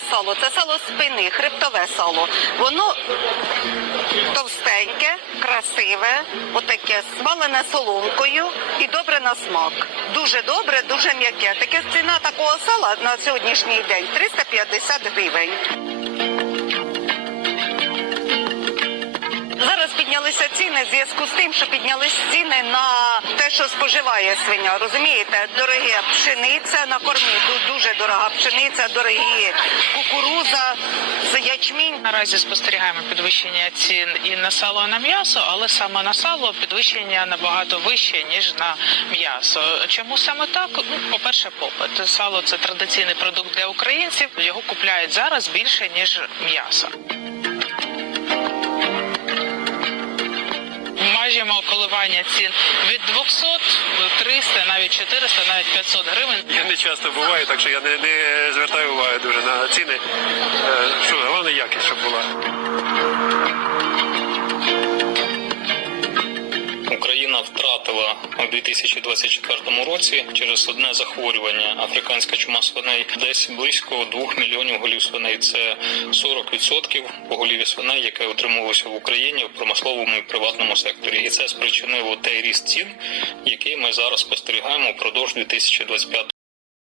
Сало, це сало спини, хребтове сало. Воно товстеньке, красиве, отаке, смалене соломкою і добре на смак. Дуже добре, дуже м'яке. Таке ціна такого сала на сьогоднішній день 350 гривень. Піднялися ціни в зв'язку з тим, що піднялись ціни на те, що споживає свиня. Розумієте, дорогі пшениця на кормі, дуже дорога пшениця, дорогі кукуруза, ячмінь. Наразі спостерігаємо підвищення цін і на сало, і на м'ясо, але саме на сало підвищення набагато вище ніж на м'ясо. Чому саме так? Ну, по-перше, попит. Сало це традиційний продукт для українців. Його купляють зараз більше ніж м'ясо. Коливання цін від 200 до 300, навіть 400, навіть 500 гривень. Я не часто буваю, так що я не, не звертаю уваги дуже на ціни. Е, Що головне якість, щоб була. Втратила у 2024 році через одне захворювання африканська чума свиней десь близько 2 мільйонів голів свиней. Це 40% поголів'я свиней, яке утримувалося в Україні в промисловому і приватному секторі, і це спричинило той ріст цін, який ми зараз спостерігаємо впродовж 2025